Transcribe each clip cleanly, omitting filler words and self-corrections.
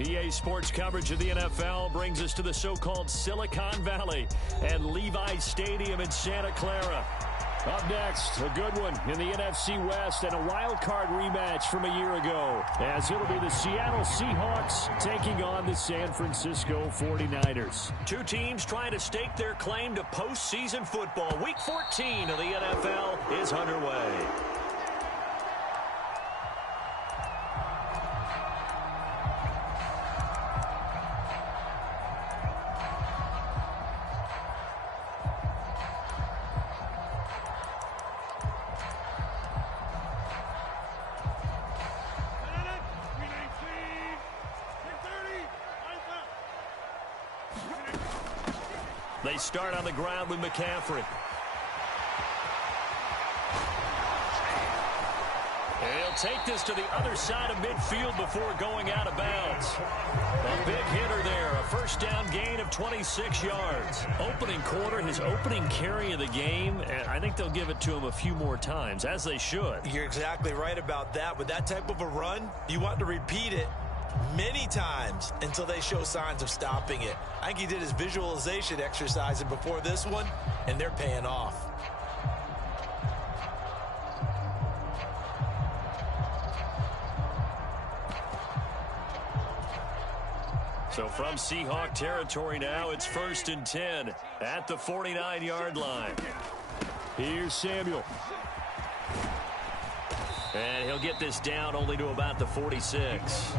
EA Sports coverage of the NFL brings us to the so-called Silicon Valley and Levi's Stadium in Santa Clara. Up next, a good one in the NFC West and a wild card rematch from a year ago, as it'll be the Seattle Seahawks taking on the San Francisco 49ers. Two teams trying to stake their claim to postseason football. Week 14 of the NFL is underway. They start on the ground with McCaffrey. And he'll take this to the other side of midfield before going out of bounds. A big hitter there. A first down gain of 26 yards. Opening quarter, his opening carry of the game, and I think they'll give it to him a few more times, as they should. You're exactly right about that. With that type of a run, you want to repeat it many times until they show signs of stopping it. I think he did his visualization exercise before this one, and they're paying off. So from Seahawk territory now, it's 1st and 10 at the 49-yard line. Here's Samuel. And he'll get this down only to about the 46.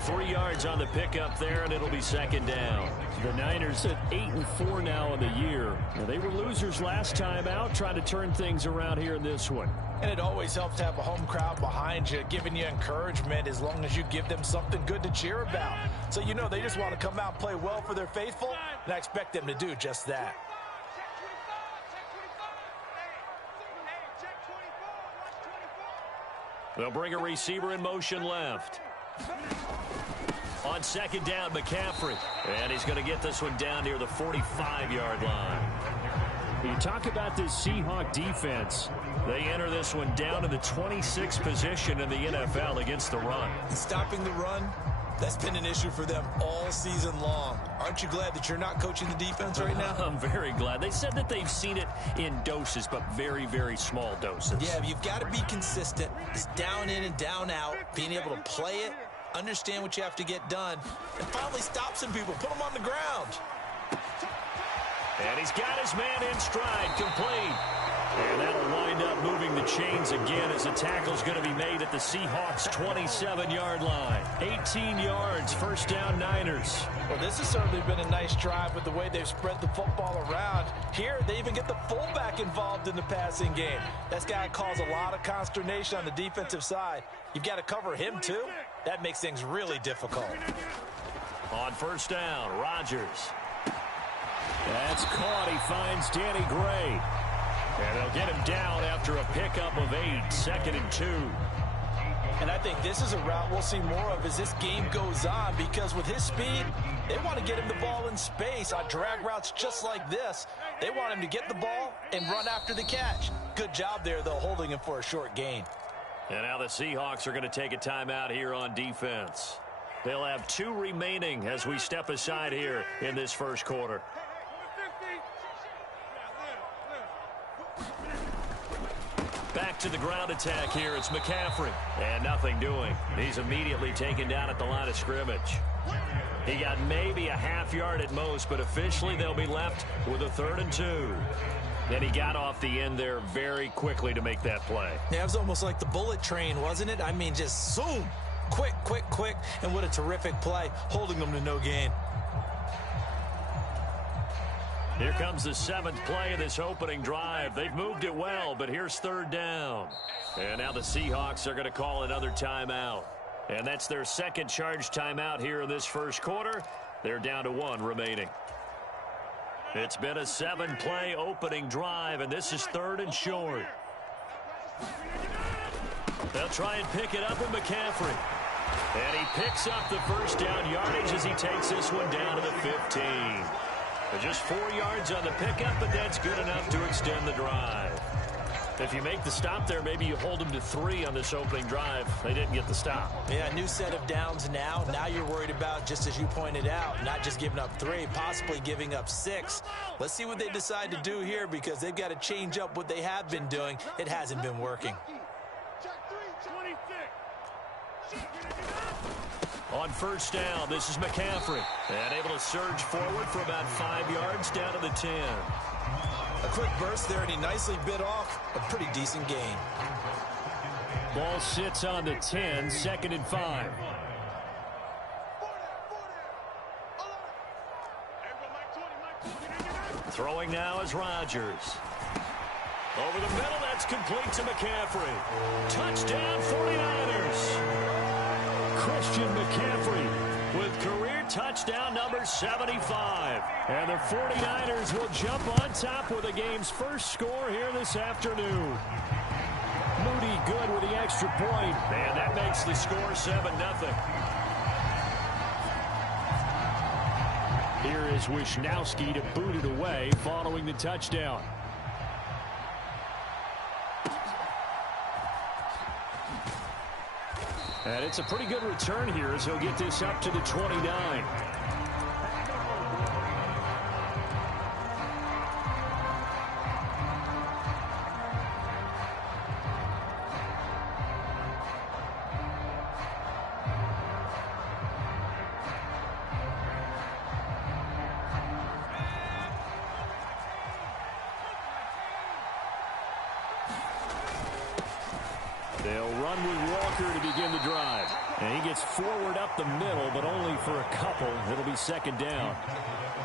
3 yards on the pickup there, and it'll be second down. The Niners at 8-4 now in the year. Now, they were losers last time out, trying to turn things around here in this one. And it always helps to have a home crowd behind you, giving you encouragement as long as you give them something good to cheer about. So you know they just want to come out and play well for their faithful, and I expect them to do just that. They'll bring a receiver in motion left. On second down, McCaffrey. And he's going to get this one down near the 45-yard line. You talk about this Seahawk defense. They enter this one down to the 26th position in the NFL against the run. Stopping the run, that's been an issue for them all season long. Aren't you glad that you're not coaching the defense right now? I'm very glad. They said that they've seen it in doses, but very, very small doses. Yeah, you've got to be consistent. It's down in and down out, being able to play it, understand what you have to get done, and finally stop some people, put them on the ground. And he's got his man in stride, complete. And that'll wind up moving the chains again as the tackle's going to be made at the Seahawks' 27-yard line. 18 yards, first down Niners. Well, this has certainly been a nice drive with the way they've spread the football around. Here, they even get the fullback involved in the passing game. That's got to cause a lot of consternation on the defensive side. You've got to cover him, too. That makes things really difficult. On first down, Rodgers. That's caught. He finds Danny Gray. And they'll get him down after a pickup of 8, 2nd and 2. And I think this is a route we'll see more of as this game goes on, because with his speed, they want to get him the ball in space on drag routes just like this. They want him to get the ball and run after the catch. Good job there, though, holding him for a short gain. And now the Seahawks are going to take a timeout here on defense. They'll have 2 remaining as we step aside here in this first quarter. Back to the ground attack here. It's McCaffrey. And nothing doing. He's immediately taken down at the line of scrimmage. He got maybe a half yard at most, but officially they'll be left with a 3rd and 2. And he got off the end there very quickly to make that play. Yeah, it was almost like the bullet train, wasn't it? I mean, just zoom. Quick, quick, quick. And what a terrific play, holding them to no gain. Here comes the 7th play of this opening drive. They've moved it well, but here's 3rd down. And now the Seahawks are going to call another timeout. And that's their second charge timeout here in this first quarter. They're down to 1 remaining. It's been a 7-play opening drive, and this is 3rd and short. They'll try and pick it up with McCaffrey. And he picks up the first down yardage as he takes this one down to the 15. Just 4 yards on the pickup, but that's good enough to extend the drive. If you make the stop there, maybe you hold them to 3 on this opening drive. They didn't get the stop. Yeah, new set of downs now. Now you're worried about, just as you pointed out, not just giving up 3, possibly giving up 6. Let's see what they decide to do here, because they've got to change up what they have been doing. It hasn't been working. On first down, this is McCaffrey. And able to surge forward for about 5 yards down to the 10. A quick burst there, and he nicely bit off a pretty decent gain. Ball sits on the 10, 2nd and 5. Throwing now is Rodgers. Over the middle, that's complete to McCaffrey. Touchdown, 49ers. Christian McCaffrey with career touchdown number 75. And the 49ers will jump on top with the game's first score here this afternoon. Moody good with the extra point. And that makes the score 7-0. Here is Wisnowski to boot it away following the touchdown. And it's a pretty good return here as he'll get this up to the 29. They'll run with Walker to begin the drive. And he gets forward up the middle, but only for a couple. It'll be 2nd down.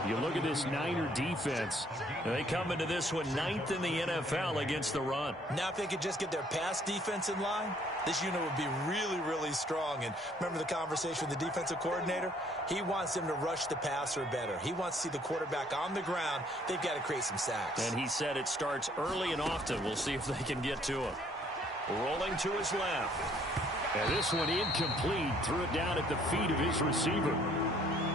You look at this Niner defense. They come into this one 9th in the NFL against the run. Now if they could just get their pass defense in line, this unit would be really, really strong. And remember the conversation with the defensive coordinator? He wants them to rush the passer better. He wants to see the quarterback on the ground. They've got to create some sacks. And he said it starts early and often. We'll see if they can get to him. Rolling to his left. And this one incomplete. Threw it down at the feet of his receiver.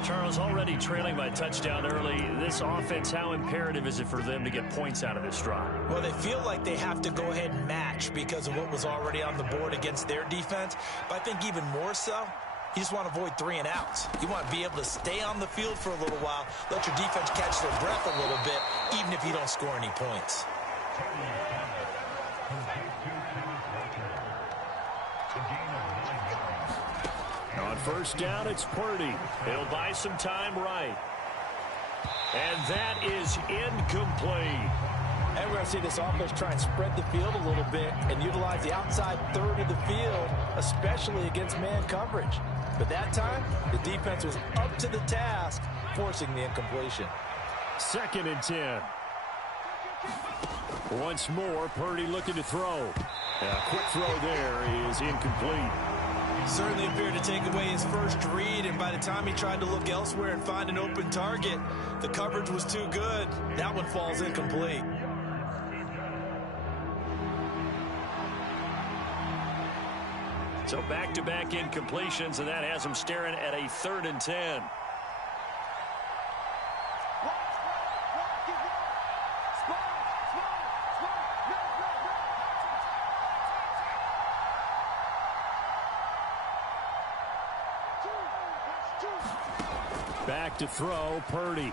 Charles, already trailing by touchdown early. This offense, how imperative is it for them to get points out of this drive? Well, they feel like they have to go ahead and match because of what was already on the board against their defense. But I think even more so, you just want to avoid 3 and outs. You want to be able to stay on the field for a little while, let your defense catch their breath a little bit, even if you don't score any points. On first down, it's Purdy. He'll buy some time right. And that is incomplete. And we're going to see this offense try and spread the field a little bit and utilize the outside third of the field, especially against man coverage. But that time, the defense was up to the task, forcing the incompletion. 2nd and 10. Once more, Purdy looking to throw. A quick throw there is incomplete. Certainly appeared to take away his first read, and by the time he tried to look elsewhere and find an open target, the coverage was too good. That one falls incomplete. So back-to-back incompletions, and that has him staring at a 3rd and 10. Back to throw, Purdy.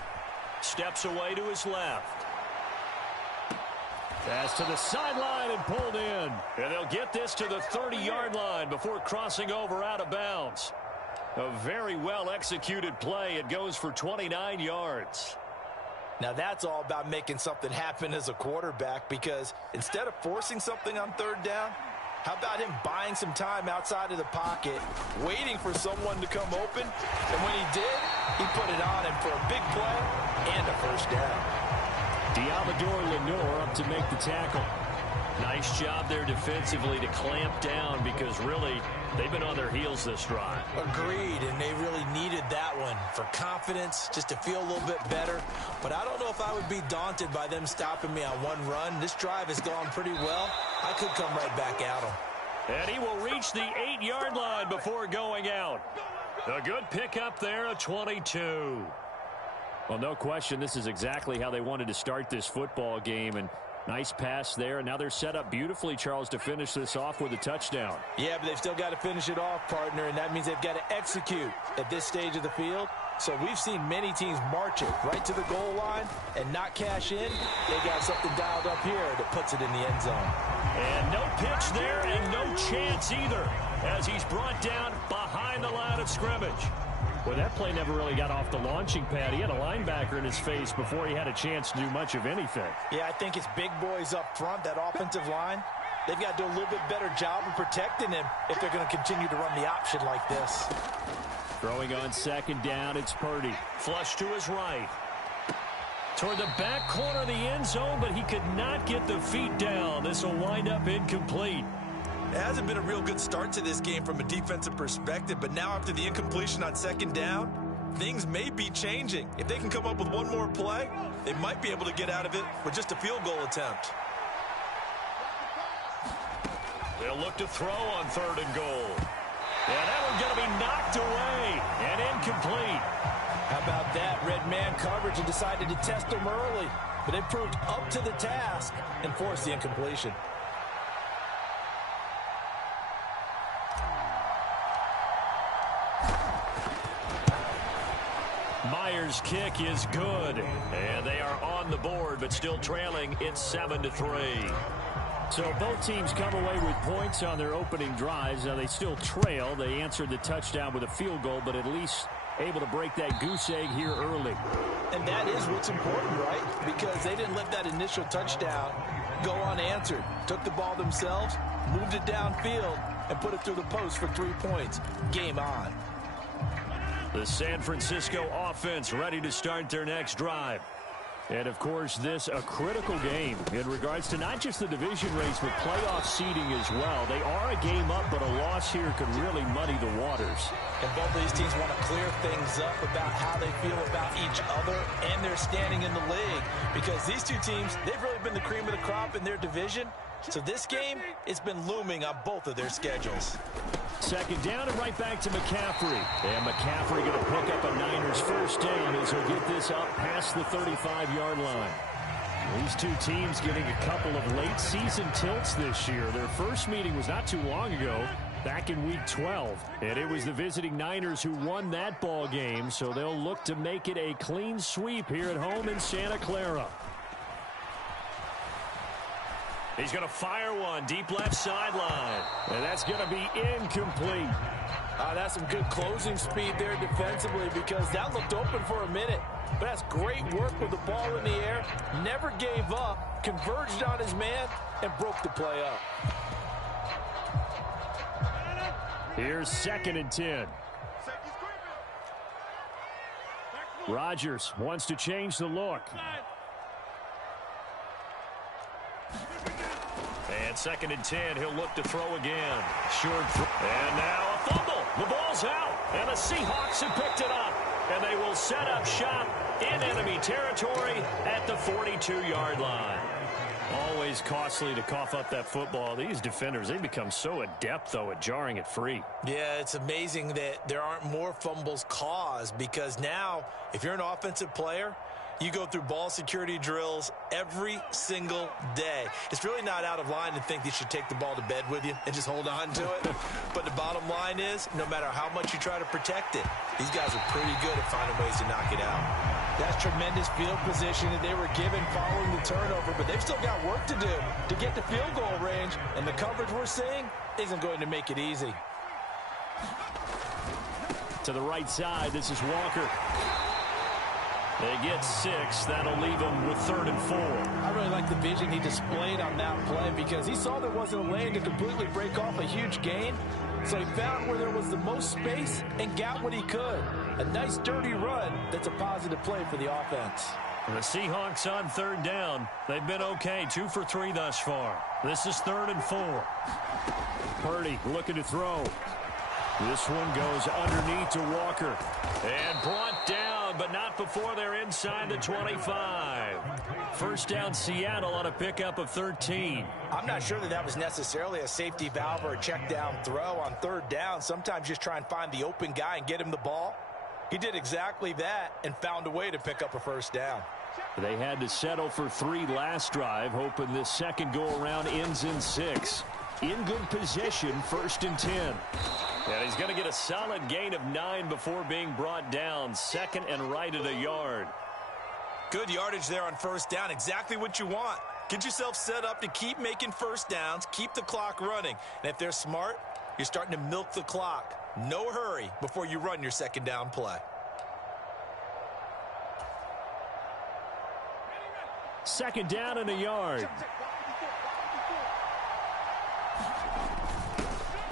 Steps away to his left. Pass to the sideline and pulled in. And they'll get this to the 30-yard line before crossing over out of bounds. A very well-executed play. It goes for 29 yards. Now that's all about making something happen as a quarterback, because instead of forcing something on 3rd down, how about him buying some time outside of the pocket, waiting for someone to come open, and when he did, he put it on him for a big play and a first down. Diamador Lenore up to make the tackle. Nice job there defensively to clamp down, because really they've been on their heels this drive. Agreed, and they really needed that one for confidence, just to feel a little bit better. But I don't know if I would be daunted by them stopping me on one run. This drive has gone pretty well. I could come right back at them. And he will reach the 8-yard line before going out. A good pickup there, a 22. Well, no question, this is exactly how they wanted to start this football game, and Nice pass there. Now they're set up beautifully, Charles, to finish this off with a touchdown. Yeah, but they've still got to finish it off, partner, and that means they've got to execute at this stage of the field. So we've seen many teams march it right to the goal line and not cash in. They got something dialed up here that puts it in the end zone. And no pitch there and no chance either as he's brought down behind the line of scrimmage. Well, that play never really got off the launching pad. He had a linebacker in his face before he had a chance to do much of anything. Yeah, I think it's big boys up front, that offensive line. They've got to do a little bit better job of protecting him if they're going to continue to run the option like this. Throwing on second down, it's Purdy. Flush to his right. Toward the back corner of the end zone, but he could not get the feet down. This will wind up incomplete. It hasn't been a real good start to this game from a defensive perspective, but now after the incompletion on second down, things may be changing. If they can come up with one more play, they might be able to get out of it with just a field goal attempt. They'll look to throw on 3rd and goal. Yeah, that one's going to be knocked away and incomplete. How about that? Red man coverage and decided to test him early, but they proved up to the task and forced the incompletion. Myers' kick is good, and they are on the board, but still trailing. It's 7-3. So both teams come away with points on their opening drives. Now they still trail. They answered the touchdown with a field goal, but at least able to break that goose egg here early. And that is what's important, right? Because they didn't let that initial touchdown go unanswered. Took the ball themselves, moved it downfield, and put it through the post for 3 points. Game on. The San Francisco offense ready to start their next drive. And, of course, this a critical game in regards to not just the division race, but playoff seeding as well. They are a game up, but a loss here could really muddy the waters. And both of these teams want to clear things up about how they feel about each other and their standing in the league. Because these two teams, they've really been the cream of the crop in their division. So this game, it's been looming on both of their schedules. Second down and right back to McCaffrey. And McCaffrey going to pick up a Niners first down as he'll get this up past the 35-yard line. These two teams getting a couple of late season tilts this year. Their first meeting was not too long ago, back in week 12. And it was the visiting Niners who won that ball game, so they'll look to make it a clean sweep here at home in Santa Clara. He's going to fire one deep left sideline. And that's going to be incomplete. That's some good closing speed there defensively because that looked open for a minute. But that's great work with the ball in the air. Never gave up, converged on his man, and broke the play up. Here's 2nd and 10. Rodgers wants to change the look. And 2nd and 10, he'll look to throw again. Short throw. And now a fumble. The ball's out. And the Seahawks have picked it up. And they will set up shop in enemy territory at the 42-yard line. Always costly to cough up that football. These defenders, they become so adept, though, at jarring it free. Yeah, it's amazing that there aren't more fumbles caused because now, if you're an offensive player, you go through ball security drills every single day. It's really not out of line to think you should take the ball to bed with you and just hold on to it. But the bottom line is, no matter how much you try to protect it, these guys are pretty good at finding ways to knock it out. That's tremendous field position that they were given following the turnover, but they've still got work to do to get to field goal range, and the coverage we're seeing isn't going to make it easy. To the right side, this is Walker. They get 6. That'll leave them with 3rd and 4. I really like the vision he displayed on that play because he saw there wasn't a lane to completely break off a huge gain. So he found where there was the most space and got what he could. A nice dirty run that's a positive play for the offense. The Seahawks on 3rd down. They've been okay. 2 for 3 thus far. This is 3rd and 4. Purdy looking to throw. This one goes underneath to Walker. And brought down, but not before they're inside the 25. First down Seattle on a pickup of 13. I'm not sure that was necessarily a safety valve or a check down throw on 3rd down. Sometimes just try and find the open guy and get him the ball. He did exactly that and found a way to pick up a first down. They had to settle for 3 last drive, hoping this second go-around ends in 6. In good position, 1st and 10. And he's going to get a solid gain of 9 before being brought down. 2nd and right at a yard. Good yardage there on 1st down. Exactly what you want. Get yourself set up to keep making 1st downs, keep the clock running. And if they're smart, you're starting to milk the clock. No hurry before you run your 2nd down play. 2nd down and a yard.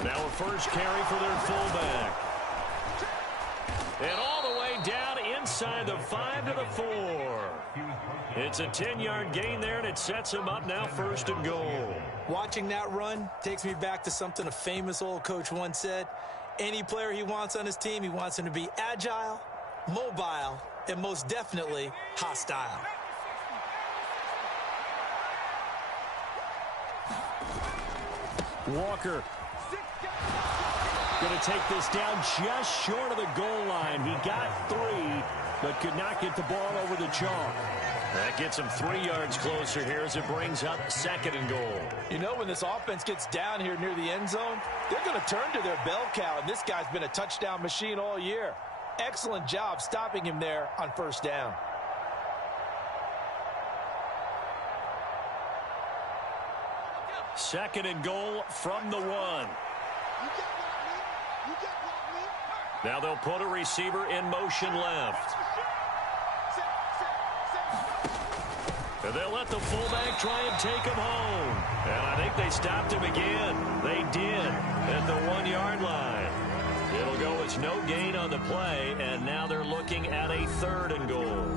Now a first carry for their fullback. And all the way down inside the 5 to the 4. It's a 10-yard gain there, and it sets him up now 1st and goal. Watching that run takes me back to something a famous old coach once said. Any player he wants on his team, he wants him to be agile, mobile, and most definitely hostile. Walker going to take this down just short of the goal line. He got 3, but could not get the ball over the chalk. That gets him 3 yards closer here as it brings up 2nd and goal. You know, when this offense gets down here near the end zone, they're going to turn to their bell cow, and this guy's been a touchdown machine all year. Excellent job stopping him there on 1st down. Second and goal from the 1. Now they'll put a receiver in motion left. And they'll let the fullback try and take him home. And I think they stopped him again. They did at the 1-yard line. It'll go as no gain on the play, and now they're looking at a 3rd and goal.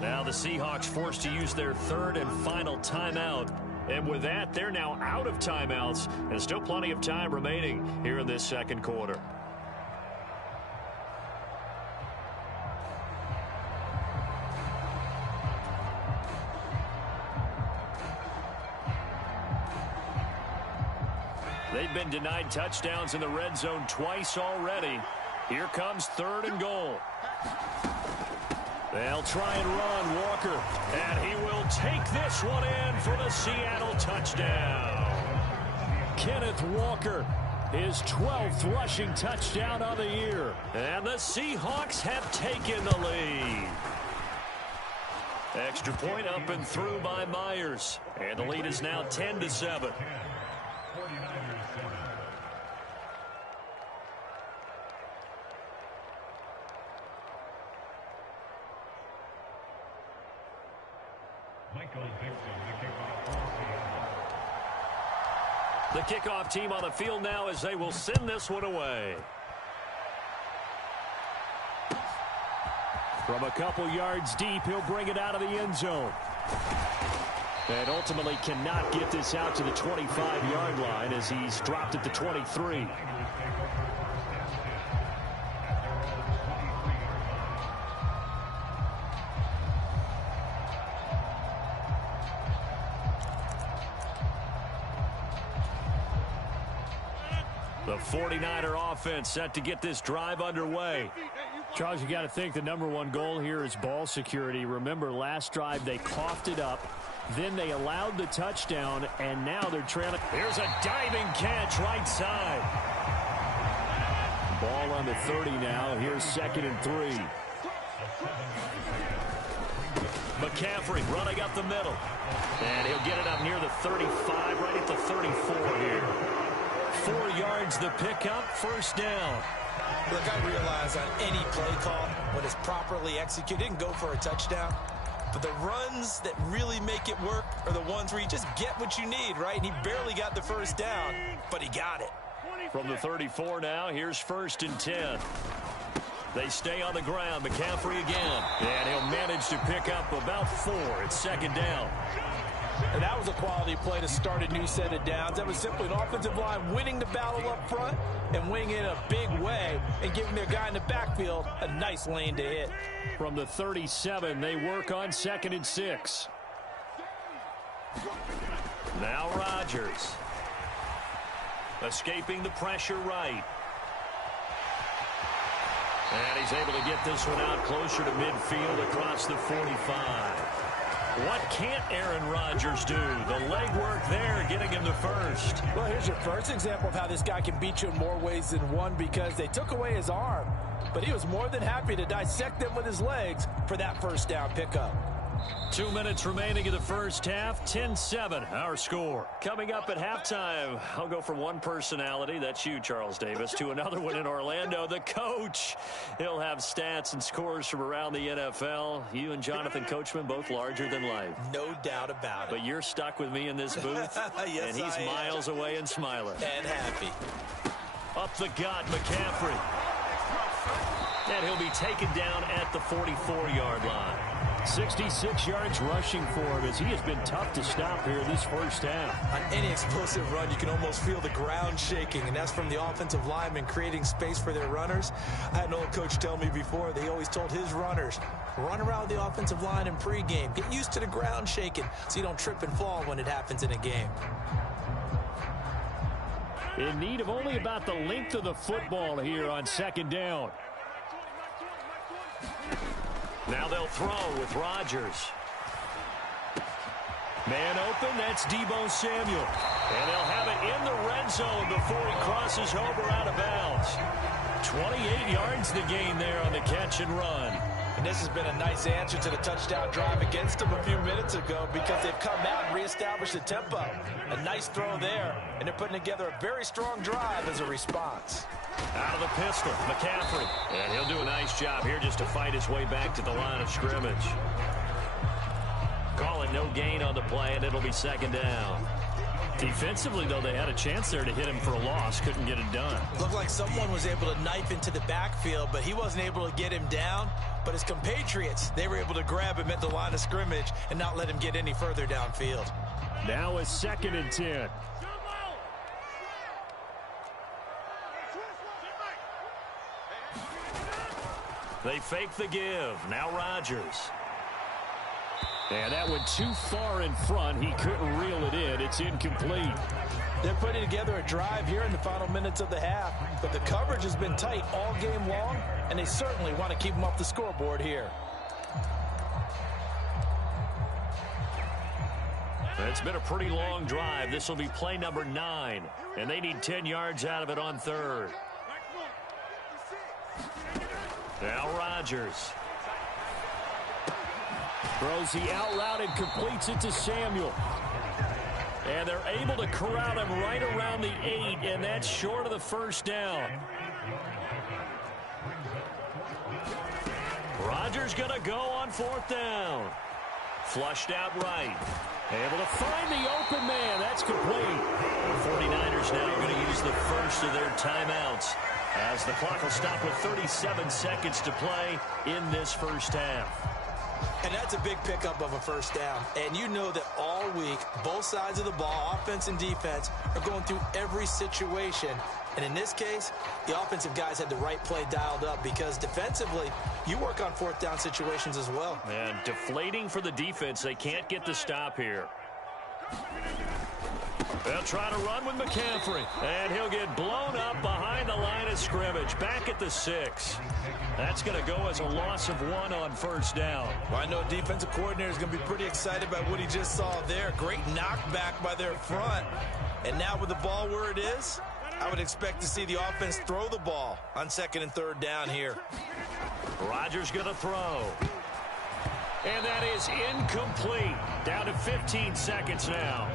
Now the Seahawks forced to use their 3rd and final timeout. And with that, they're now out of timeouts, and still plenty of time remaining here in this 2nd quarter. They've been denied touchdowns in the red zone twice already. Here comes 3rd and goal. They'll try and run Walker, and he will take this one in for the Seattle touchdown. Kenneth Walker, his 12th rushing touchdown of the year. And the Seahawks have taken the lead. Extra point up and through by Myers. And the lead is now 10-7. The kickoff team on the field now as they will send this one away. From a couple yards deep, he'll bring it out of the end zone. And ultimately cannot get this out to the 25-yard line as he's dropped at the 23. The 49er offense set to get this drive underway. Charles, you got to think the #1 goal here is ball security. Remember, last drive they coughed it up. Then they allowed the touchdown, and now they're trailing. Here's a diving catch right side. Ball on the 30 now. Here's 2nd and 3. McCaffrey running up the middle. And he'll get it up near the 35, right at the 34 here. 4 yards the pickup, 1st down. Look, I realize on any play call, when it's properly executed, it can go for a touchdown. But the runs that really make it work are the ones where you just get what you need, right? And he barely got the 1st down, but he got it. From the 34 now, here's 1st and 10. They stay on the ground. McCaffrey again. And he'll manage to pick up about 4. It's 2nd down. And that was a quality play to start a new set of downs. That was simply an offensive line winning the battle up front and winning in a big way and giving their guy in the backfield a nice lane to hit. From the 37, they work on 2nd and 6. Now Rodgers. Escaping the pressure right. And he's able to get this one out closer to midfield across the 45. What can't Aaron Rodgers do? The legwork there getting him the first. Well, here's your first example of how this guy can beat you in more ways than one, because they took away his arm, but he was more than happy to dissect them with his legs for that first down pickup. 2 minutes remaining in the first half. 10-7 our score. Coming up at halftime, I'll go from one personality, that's you, Charles Davis, to another one in Orlando, the coach. He'll have stats and scores from around the NFL. You and Jonathan Coachman both larger than life. No doubt about it. But you're stuck with me in this booth, yes, and he's miles away and smiling. And happy. Up the gut, McCaffrey. And he'll be taken down at the 44-yard line. 66 yards rushing for him, as he has been tough to stop here this first half. On any explosive run, you can almost feel the ground shaking, and that's from the offensive linemen creating space for their runners. I had an old coach tell me before, they always told his runners, run around the offensive line in pregame. Get used to the ground shaking so you don't trip and fall when it happens in a game. In need of only about the length of the football here on second down. Now they'll throw with Rodgers. Man open, that's Deebo Samuel. And they'll have it in the red zone before he crosses over out of bounds. 28 yards the gain there on the catch and run. And this has been a nice answer to the touchdown drive against them a few minutes ago, because they've come out and reestablished the tempo. A nice throw there, and they're putting together a very strong drive as a response. Out of the pistol, McCaffrey. And he'll do a nice job here just to fight his way back to the line of scrimmage. Calling no gain on the play, and it'll be second down. Defensively, though, they had a chance there to hit him for a loss. Couldn't get it done. Looked like someone was able to knife into the backfield, but he wasn't able to get him down. But his compatriots, they were able to grab him at the line of scrimmage and not let him get any further downfield. Now it's 2nd and 10. They fake the give. Now Rodgers. And that went too far in front. He couldn't reel it in. It's incomplete. They're putting together a drive here in the final minutes of the half, but the coverage has been tight all game long, and they certainly want to keep them off the scoreboard here. It's been a pretty long drive. This will be play number 9, and they need 10 yards out of it on 3rd. Now Rodgers. Throws the out route and completes it to Samuel. And they're able to corral him right around the 8, and that's short of the first down. Rodgers going to go on 4th down. Flushed out right. Able to find the open man. That's complete. The 49ers now going to use the first of their timeouts, as the clock will stop with 37 seconds to play in this first half. And that's a big pickup of a first down. And you know that all week, both sides of the ball, offense and defense, are going through every situation. And in this case, the offensive guys had the right play dialed up, because defensively, you work on 4th down situations as well. And deflating for the defense. They can't get the stop here. They'll try to run with McCaffrey, and he'll get blown up behind the line of scrimmage, back at the 6. That's going to go as a loss of 1 on first down. Well, I know defensive coordinator is going to be pretty excited about what he just saw there. Great knockback by their front. And now with the ball where it is, I would expect to see the offense throw the ball on 2nd and 3rd down here. Rodgers going to throw. And that is incomplete. Down to 15 seconds now.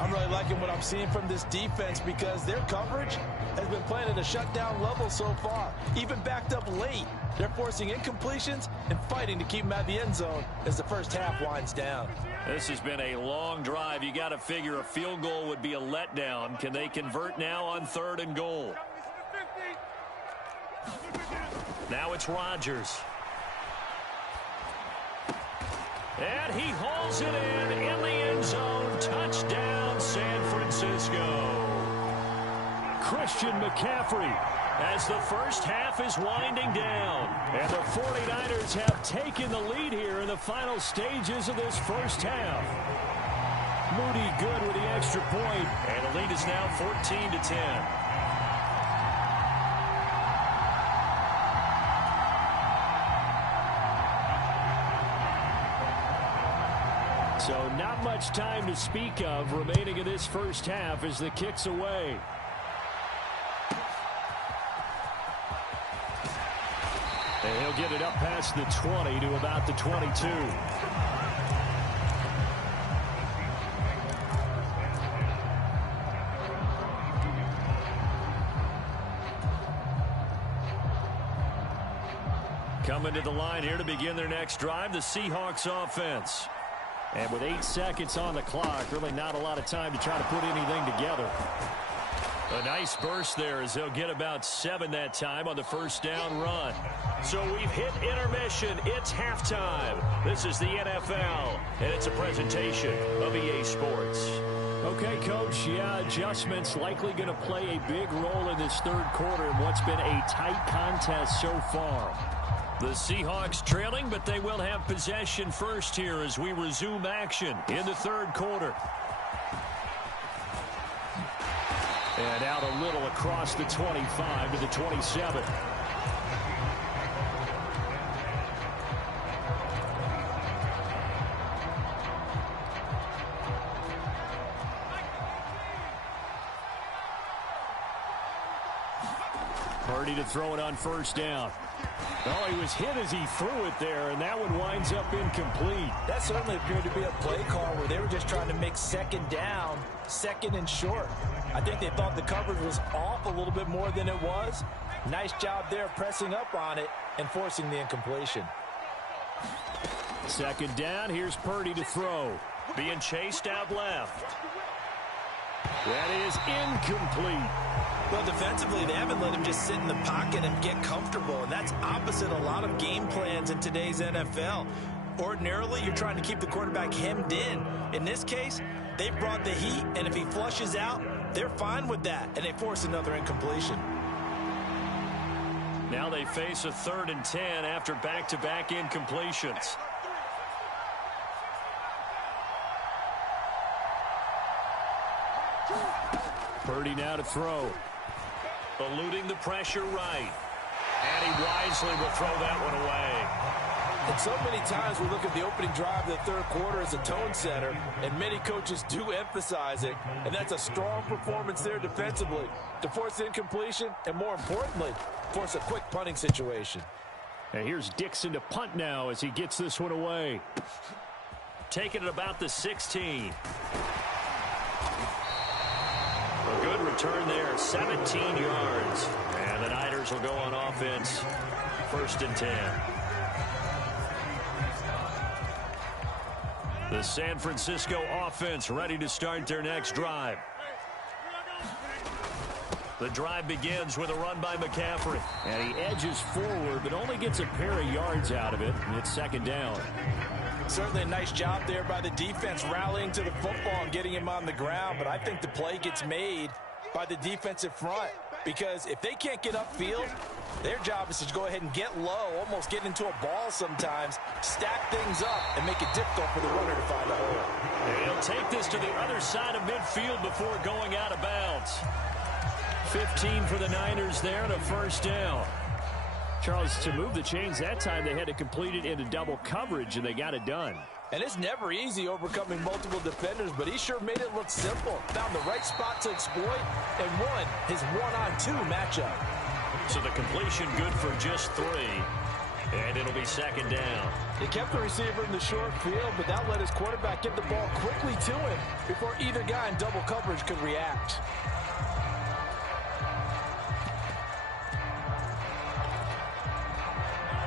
I'm really liking what I'm seeing from this defense, because their coverage has been playing at a shutdown level so far. Even backed up late, they're forcing incompletions and fighting to keep them at the end zone as the first half winds down. This has been a long drive. You got to figure a field goal would be a letdown. Can they convert now on 3rd and goal? Now it's Rodgers. And he hauls it in the end zone. Touchdown, San Francisco. Christian McCaffrey, as the first half is winding down. And the 49ers have taken the lead here in the final stages of this first half. Moody good with the extra point, and the lead is now 14-10. not much time to speak of remaining in this first half as the kick's away. And he'll get it up past the 20 to about the 22. Coming to the line here to begin their next drive, the Seahawks offense. And with 8 seconds on the clock, really not a lot of time to try to put anything together. A nice burst there as they'll get about 7 that time on the first down run. So we've hit intermission. It's halftime. This is the NFL, and it's a presentation of EA Sports. Okay, Coach, yeah, adjustments likely going to play a big role in this third quarter in what's been a tight contest so far. The Seahawks trailing, but they will have possession first here as we resume action in the third quarter. And out a little across the 25 to the 27. Purdy to throw it on first down. Well, he was hit as he threw it there, and that one winds up incomplete. That certainly appeared to be a play call where they were just trying to make second down, second and short. I think they thought the coverage was off a little bit more than it was. Nice job there pressing up on it and forcing the incompletion. Second down, here's Purdy to throw. Being chased out left. That is incomplete. Well, defensively, they haven't let him just sit in the pocket and get comfortable, and that's opposite a lot of game plans in today's NFL. Ordinarily, you're trying to keep the quarterback hemmed in. In this case, they brought the heat, and if he flushes out, they're fine with that, and they force another incompletion. Now they face a 3rd and 10 after back-to-back incompletions. Purdy now to throw. Eluding the pressure right. And he wisely will throw that one away. And so many times we look at the opening drive of the third quarter as a tone setter, and many coaches do emphasize it, and that's a strong performance there defensively to force incompletion and, more importantly, force a quick punting situation. And here's Dixon to punt now as he gets this one away. Taking it about the 16. A good return there, 17 yards. And the Niners will go on offense, 1st and 10. The San Francisco offense ready to start their next drive. The drive begins with a run by McCaffrey. And he edges forward, but only gets a pair of yards out of it. And it's 2nd down. Certainly a nice job there by the defense rallying to the football and getting him on the ground. But I think the play gets made by the defensive front, because if they can't get upfield, their job is to go ahead and get low, almost get into a ball sometimes, stack things up, and make it difficult for the runner to find a hole. And he'll take this to the other side of midfield before going out of bounds. 15 for the Niners there and a 1st down. Charles, to move the chains that time, they had to complete it into double coverage, and they got it done. And it's never easy overcoming multiple defenders, but he sure made it look simple. Found the right spot to exploit and won his 1-on-2 matchup. So the completion good for just 3. And it'll be 2nd down. He kept the receiver in the short field, but that let his quarterback get the ball quickly to him before either guy in double coverage could react.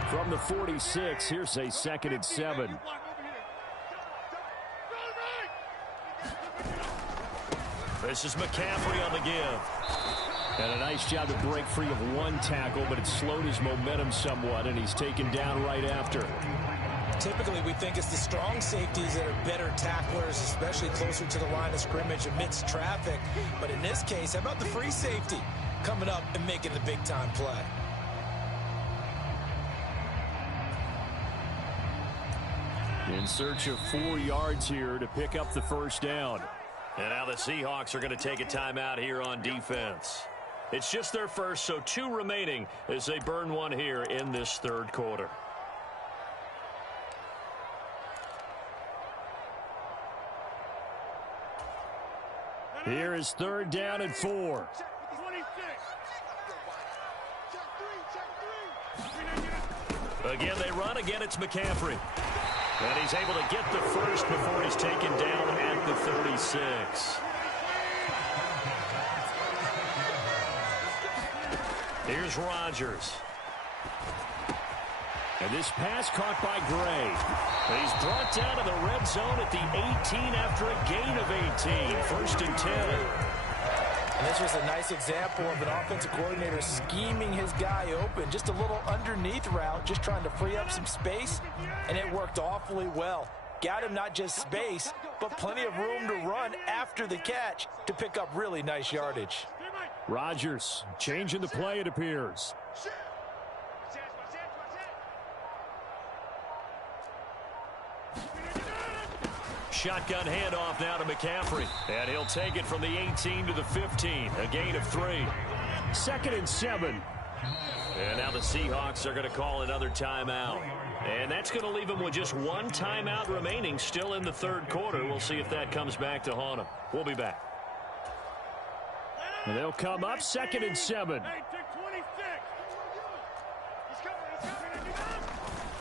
From the 46, here's a 2nd and 7. This is McCaffrey on the give. And a nice job to break free of one tackle, but it slowed his momentum somewhat, and he's taken down right after. Typically, we think it's the strong safeties that are better tacklers, especially closer to the line of scrimmage amidst traffic. But in this case, how about the free safety coming up and making the big-time play? In search of 4 yards here to pick up the 1st down. And now the Seahawks are going to take a timeout here on defense. It's just their first, so 2 remaining as they burn one here in this third quarter. Here is 3rd down and 4. Again, they run. Again, it's McCaffrey. And he's able to get the first before he's taken down at the 36. Here's Rodgers. And this pass caught by Gray. He's brought down in the red zone at the 18 after a gain of 18. 1st and 10. And this was a nice example of an offensive coordinator scheming his guy open. Just a little underneath route, just trying to free up some space, and it worked awfully well. Got him not just space, but plenty of room to run after the catch to pick up really nice yardage. Rodgers changing the play, it appears. Shotgun handoff now to McCaffrey. And he'll take it from the 18 to the 15. A gain of 3. 2nd and 7. And now the Seahawks are going to call another timeout. And that's going to leave them with just 1 timeout remaining still in the 3rd quarter. We'll see if that comes back to haunt them. We'll be back. And they'll come up 2nd and 7.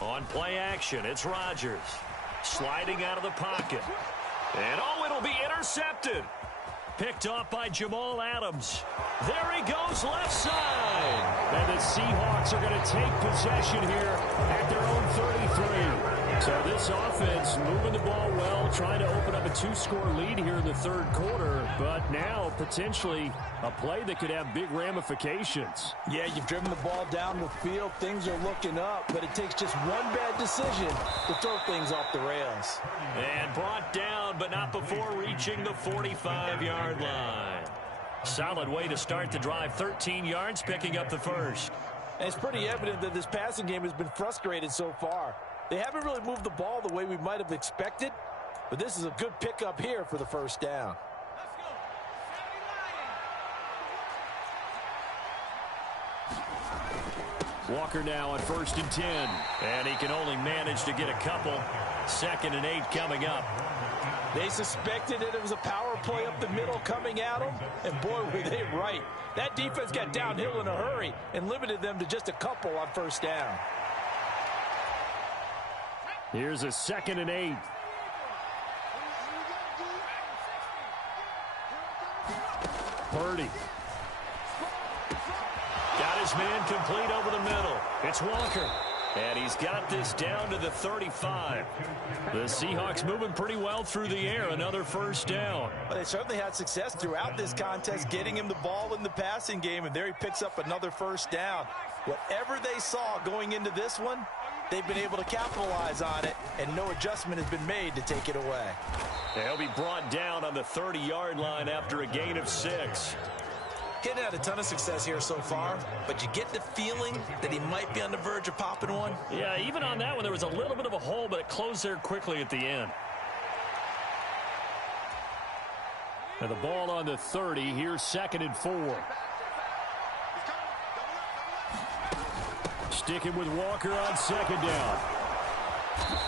On play action, it's Rodgers. Sliding out of the pocket. And it'll be intercepted. Picked off by Jamal Adams. There he goes, left side. And the Seahawks are going to take possession here at their own 33. So this offense moving the ball well, trying to open up a 2-score lead here in the 3rd quarter, but now potentially a play that could have big ramifications. Yeah, you've driven the ball down the field. Things are looking up, but it takes just one bad decision to throw things off the rails. And brought down, but not before reaching the 45-yard line. Solid way to start the drive. 13 yards, picking up the first. And it's pretty evident that this passing game has been frustrated so far. They haven't really moved the ball the way we might have expected, but this is a good pickup here for the first down. Walker now on 1st and 10, and he can only manage to get a couple. 2nd and 8 coming up. They suspected that it was a power play up the middle coming at them, and boy, were they right. That defense got downhill in a hurry and limited them to just a couple on 1st down. Here's a 2nd and 8. Purdy. Got his man complete over the middle. It's Walker. And he's got this down to the 35. The Seahawks moving pretty well through the air. Another 1st down. Well, they certainly had success throughout this contest, getting him the ball in the passing game, and there he picks up another 1st down. Whatever they saw going into this one, they've been able to capitalize on it, and no adjustment has been made to take it away. He'll be brought down on the 30-yard line after a gain of 6. He's had a ton of success here so far, but you get the feeling that he might be on the verge of popping one. Yeah, even on that one, there was a little bit of a hole, but it closed there quickly at the end. And the ball on the 30, here's 2nd and 4. Sticking with Walker on 2nd down.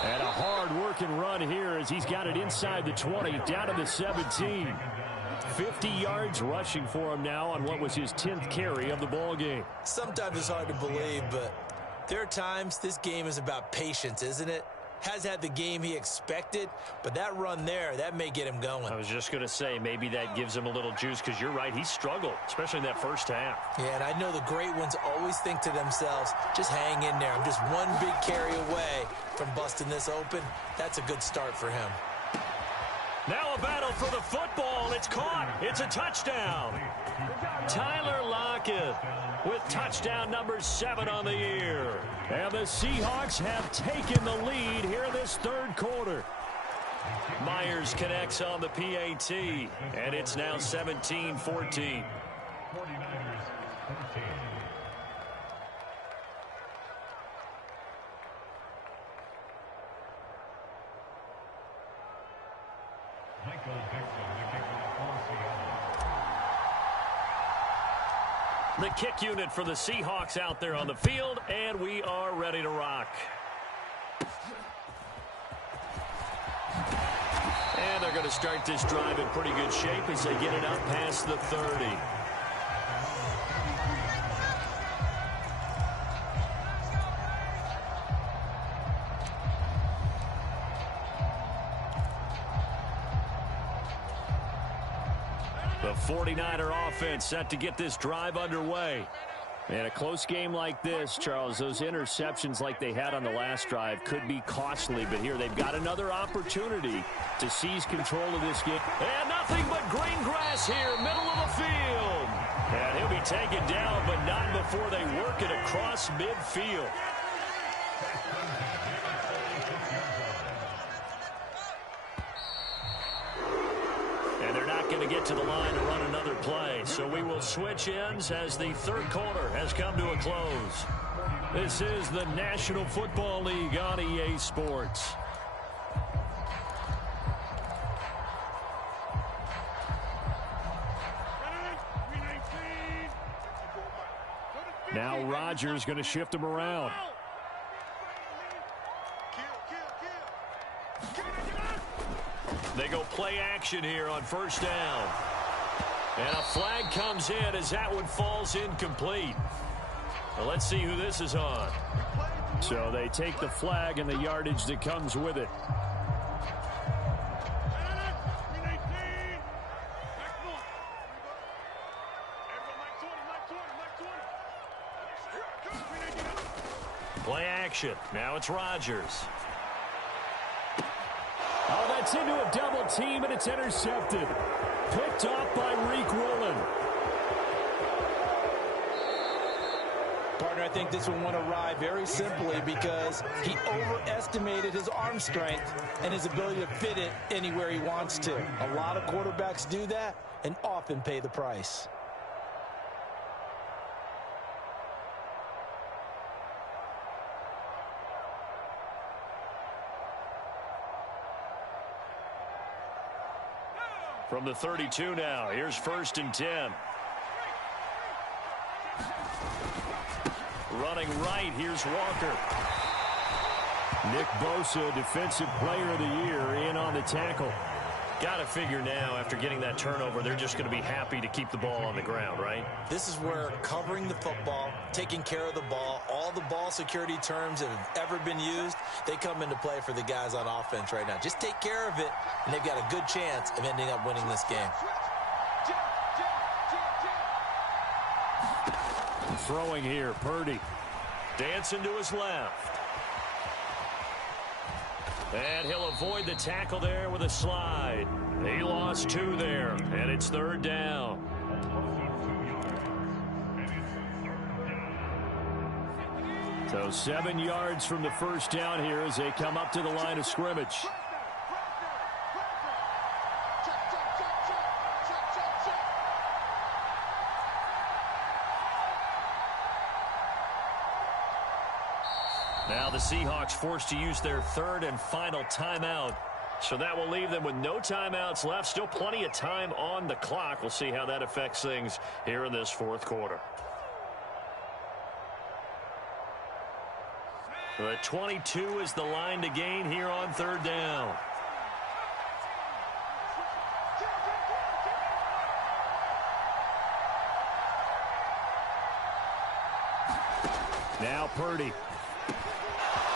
And a hard-working run here as he's got it inside the 20, down to the 17. 50 yards rushing for him now on what was his 10th carry of the ball game. Sometimes it's hard to believe, but there are times this game is about patience, isn't it? Has had the game he expected, but that run there, that may get him going. I was just going to say, maybe that gives him a little juice, because you're right, he struggled, especially in that 1st half. Yeah, and I know the great ones always think to themselves, just hang in there. I'm just one big carry away from busting this open. That's a good start for him. Now a battle for the football. It's caught. It's a touchdown. Tyler Lockett with touchdown number 7 on the year. And the Seahawks have taken the lead here in this 3rd quarter. Myers connects on the PAT, and it's now 17-14. The kick unit for the Seahawks out there on the field, and we are ready to rock. And And they're going to start this drive in pretty good shape as they get it up past the 30. The 49er offense set to get this drive underway. In a close game like this, Charles, those interceptions like they had on the last drive could be costly. But here they've got another opportunity to seize control of this game. And nothing but green grass here, middle of the field. And he'll be taken down, but not before they work it across midfield. And they're not going to get to the line to run another play. So we will switch ends as the third quarter has come to a close. This is the National Football League on EA Sports. Now Rodgers going to shift him around. They go play action here on first down. And a flag comes in as that one falls incomplete. Well, let's see who this is on. So they take the flag and the yardage that comes with it. Play action. Now it's Rodgers. Oh, that's into a double team, and it's intercepted. Picked off by Reek Woolen. Partner, I think this one went awry very simply because he overestimated his arm strength and his ability to fit it anywhere he wants to. A lot of quarterbacks do that and often pay the price. From the 32 now, here's 1st and 10. Running right, here's Walker. Nick Bosa, Defensive Player of the Year, in on the tackle. Got to figure now, after getting that turnover, they're just going to be happy to keep the ball on the ground, right? This is where covering the football, taking care of the ball, all the ball security terms that have ever been used, they come into play for the guys on offense right now. Just take care of it, and they've got a good chance of ending up winning this game. Throwing here, Purdy. Dancing to his left. And he'll avoid the tackle there with a slide. He lost 2 there, and it's 3rd down. So 7 yards from the first down here as they come up to the line of scrimmage. Now the Seahawks forced to use their 3rd and final timeout. So that will leave them with no timeouts left. Still plenty of time on the clock. We'll see how that affects things here in this 4th quarter. The 22 is the line to gain here on 3rd down. Now Purdy.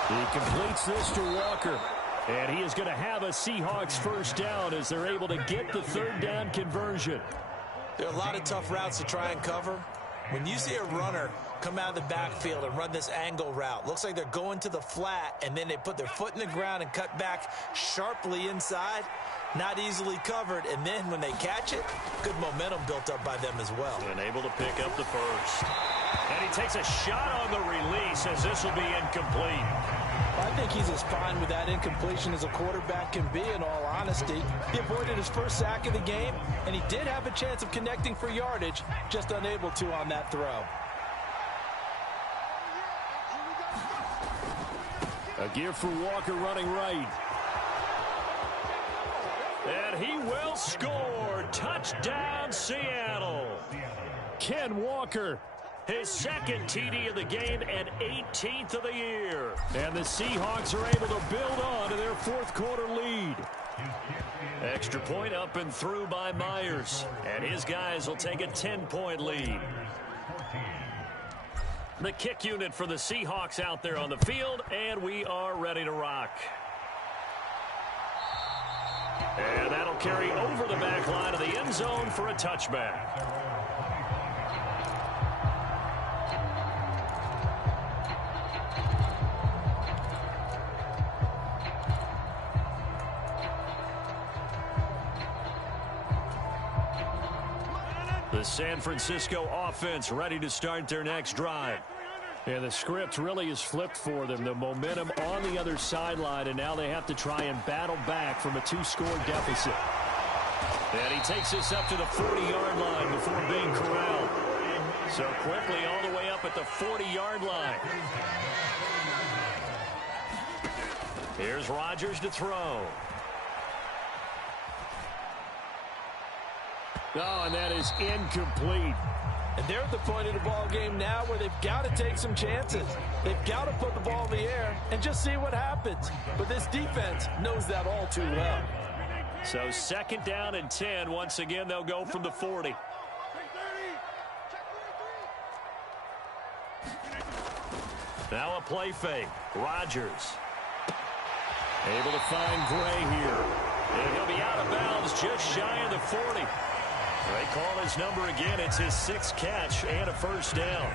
He completes this to Walker. And he is going to have a Seahawks first down as they're able to get the 3rd down conversion. There are a lot of tough routes to try and cover. When you see a runner come out of the backfield and run this angle route, looks like they're going to the flat, and then they put their foot in the ground and cut back sharply inside. Not easily covered, and then when they catch it, good momentum built up by them as well. And able to pick up the first. And he takes a shot on the release as this will be incomplete. I think he's as fine with that incompletion as a quarterback can be, in all honesty. He avoided his first sack of the game, and he did have a chance of connecting for yardage, just unable to on that throw. A gift for Walker running right. And he will score. Touchdown, Seattle. Ken Walker, his 2nd TD of the game and 18th of the year. And the Seahawks are able to build on to their 4th quarter lead. Extra point up and through by Myers. And his guys will take a 10-point lead. The kick unit for the Seahawks out there on the field, and we are ready to rock. And that'll carry over the back line of the end zone for a touchback. The San Francisco offense ready to start their next drive. And the script really is flipped for them. The momentum on the other sideline, and now they have to try and battle back from a 2-score deficit. And he takes this up to the 40-yard line before being corralled. So quickly all the way up at the 40-yard line. Here's Rodgers to throw. Oh, and that is incomplete. And they're at the point of the ball game now where they've got to take some chances. They've got to put the ball in the air and just see what happens. But this defense knows that all too well. So 2nd down and 10. Once again, they'll go from the 40. Now a play fake. Rodgers. Able to find Gray here. And he'll be out of bounds just shy of the 40. They call his number again. It's his 6th catch and a first down.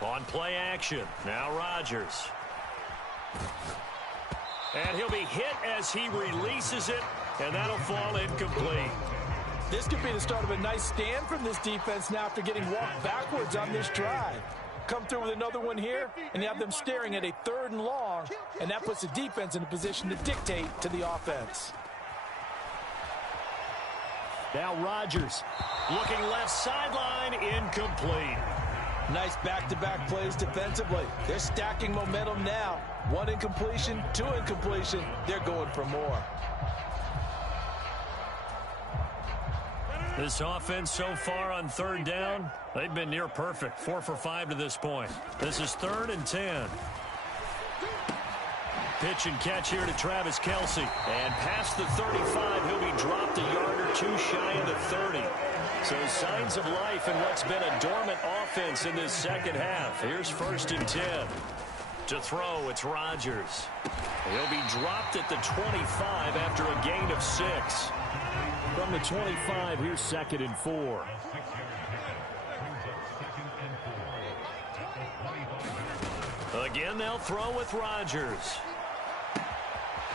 On play action. Now Rodgers. And he'll be hit as he releases it, and that'll fall incomplete. This could be the start of a nice stand from this defense now after getting walked backwards on this drive. Come through with another one here, and you have them staring at a 3rd and long, and that puts the defense in a position to dictate to the offense. Now Rodgers looking left sideline, incomplete. Nice back-to-back plays defensively. They're stacking momentum now. 1 incompletion, 2 incompletion. They're going for more. This offense so far on 3rd down, they've been near perfect. 4 for 5 to this point. This is 3rd and 10. Pitch and catch here to Travis Kelce. And past the 35, he'll be dropped a yard or 2 shy of the 30. So signs of life in what's been a dormant offense in this 2nd half. Here's 1st and 10. To throw, it's Rodgers. He'll be dropped at the 25 after a gain of 6. From the 25, here's 2nd and 4. Again, they'll throw with Rodgers.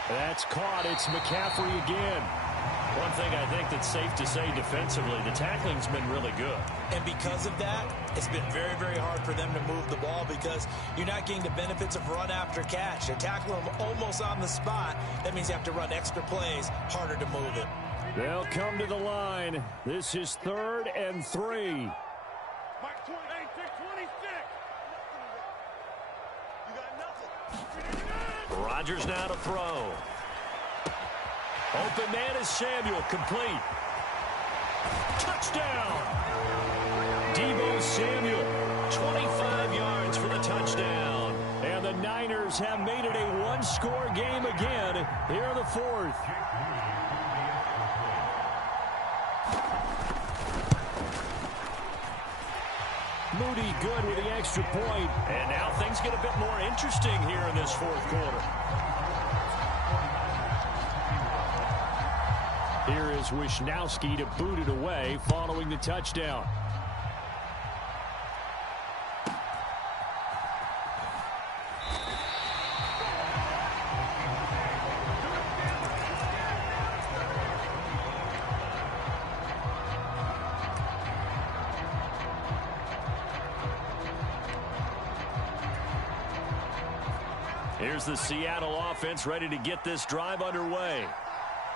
That's caught. It's McCaffrey again. One thing I think that's safe to say defensively, the tackling's been really good. And because of that, it's been very, very hard for them to move the ball because you're not getting the benefits of run after catch. They're tackling them almost on the spot. That means you have to run extra plays, harder to move it. They'll come to the line. This is 3rd and 3. Rodgers now to throw. Open man is Samuel, complete. Touchdown! Deebo Samuel, 25 yards for the touchdown. And the Niners have made it a 1-score game again here in the 4th. Moody good with the extra point. And now things get a bit more interesting here in this 4th quarter. Here is Wisnowski to boot it away following the touchdown. Here's the Seattle offense ready to get this drive underway.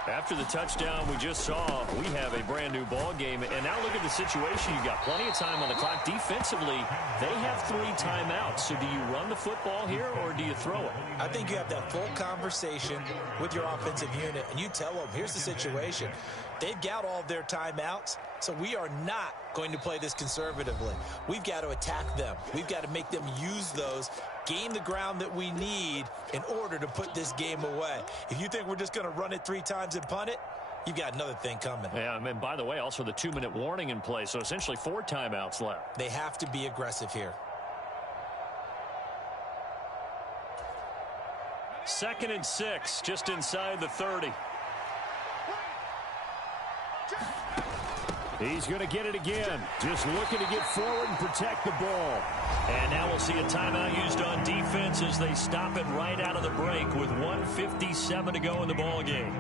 After the touchdown we just saw, we have a brand new ball game. And now look at the situation. You've got plenty of time on the clock. Defensively, they have 3 timeouts. So do you run the football here or do you throw it? I think you have that full conversation with your offensive unit, and you tell them, here's the situation. They've got all of their timeouts, so we are not going to play this conservatively. We've got to attack them. We've got to make them use those, gain the ground that we need in order to put this game away. If you think we're just going to run it 3 times and punt it, you've got another thing coming. Yeah, and by the way, also the 2-minute warning in place, so essentially 4 timeouts left. They have to be aggressive here. 2nd and 6, just inside the 30. He's going to get it again. Just looking to get forward and protect the ball. And now we'll see a timeout used on defense as they stop it right out of the break with 1:57 to go in the ball game.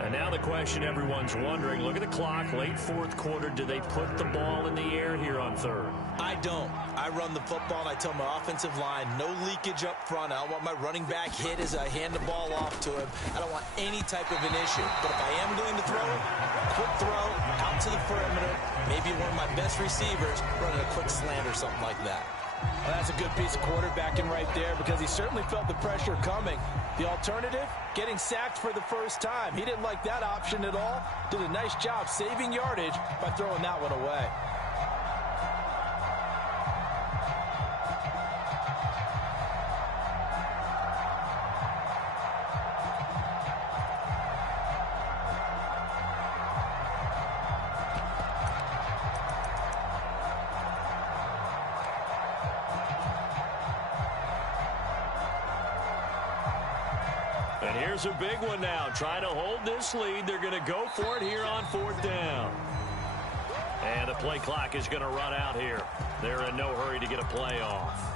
And now the question everyone's wondering, look at the clock, late 4th quarter, do they put the ball in the air here on 3rd? I don't. I run the football and I tell my offensive line, no leakage up front. I don't want my running back hit as I hand the ball off to him. I don't want any type of an issue. But if I am going to throw it, quick throw, out to the perimeter, maybe one of my best receivers running a quick slant or something like that. Well, that's a good piece of quarterbacking right there because he certainly felt the pressure coming. The alternative, getting sacked for the first time. He didn't like that option at all. Did a nice job saving yardage by throwing that one away. And here's a big one now. Trying to hold this lead. They're going to go for it here on 4th down. And the play clock is going to run out here. They're in no hurry to get a play off.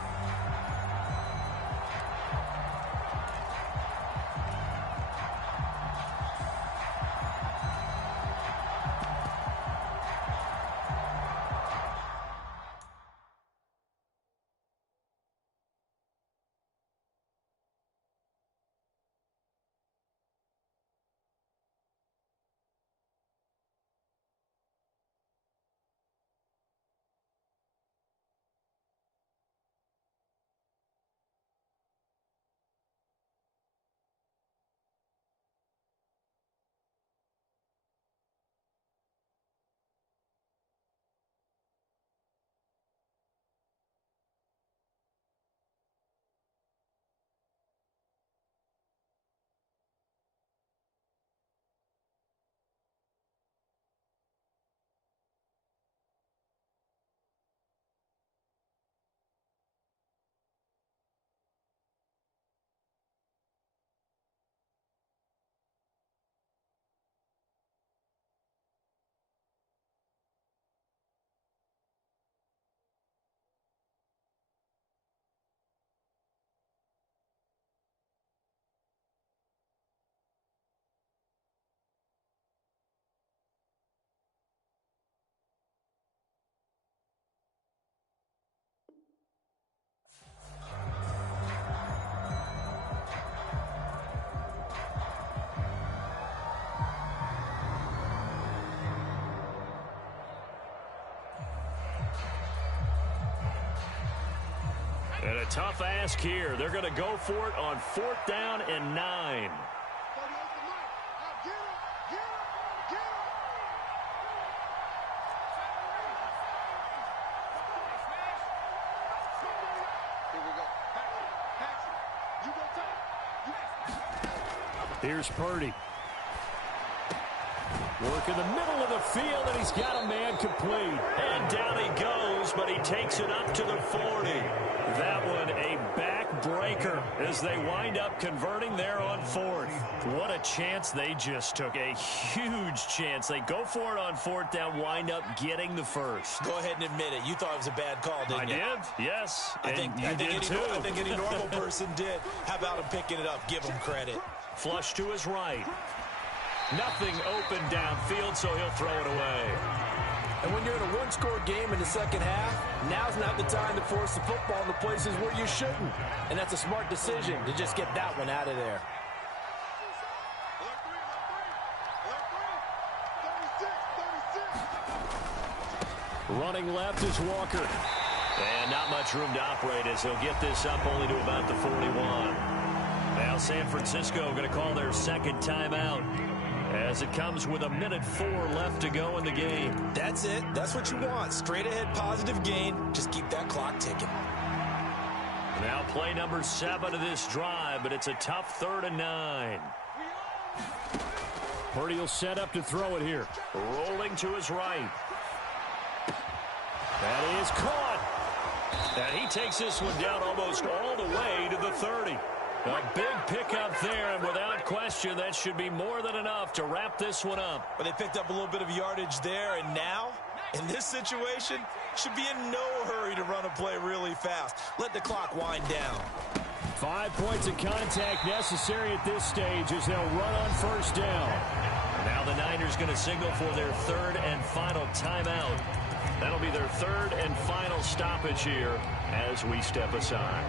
And a tough ask here. They're going to go for it on 4th down and 9. Here's Purdy. Work in the middle of the field, and he's got a man complete. And down he goes, but he takes it up to the 40. That one a backbreaker as they wind up converting there on 4th. What a chance they just took. A huge chance. They go for it on 4th down, wind up getting the first. Go ahead and admit it. You thought it was a bad call, didn't you? I did, yes. I think any normal person did. How about him picking it up? Give him credit. Flush to his right. Nothing open downfield, so he'll throw it away. And when you're in a one-score game in the second half, now's not the time to force the football into places where you shouldn't. And that's a smart decision to just get that one out of there. Running left is Walker. And not much room to operate as he'll get this up only to about the 41. Now San Francisco going to call their second timeout. as it comes with 1:04 left to go in the game. That's it. That's what you want. Straight ahead positive gain. Just keep that clock ticking. Now play number 7 of this drive, but it's a tough 3rd and 9. Purdy will set up to throw it here. Rolling to his right. That is caught. And he takes this one down almost all the way to the 30. A big pickup there, and without question, that should be more than enough to wrap this one up. But they picked up a little bit of yardage there, and now, in this situation, should be in no hurry to run a play really fast. Let the clock wind down. 5 points of contact necessary at this stage as they'll run on first down. Now the Niners going to signal for their 3rd and final timeout. That'll be their 3rd and final stoppage here as we step aside.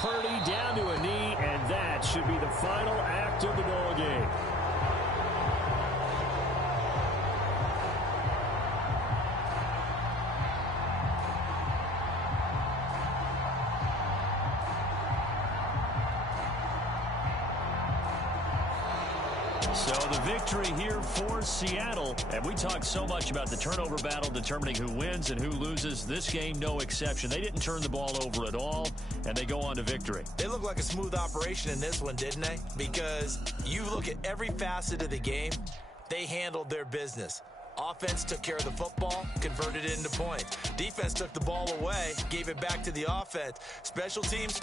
Purdy down to a knee, and that should be the final act of the ball game. So the victory here for Seattle. And we talked so much about the turnover battle determining who wins and who loses. This game, no exception. They didn't turn the ball over at all, and they go on to victory. They look like a smooth operation in this one, didn't they? Because you look at every facet of the game, they handled their business. Offense took care of the football, converted it into points. Defense took the ball away, gave it back to the offense. Special teams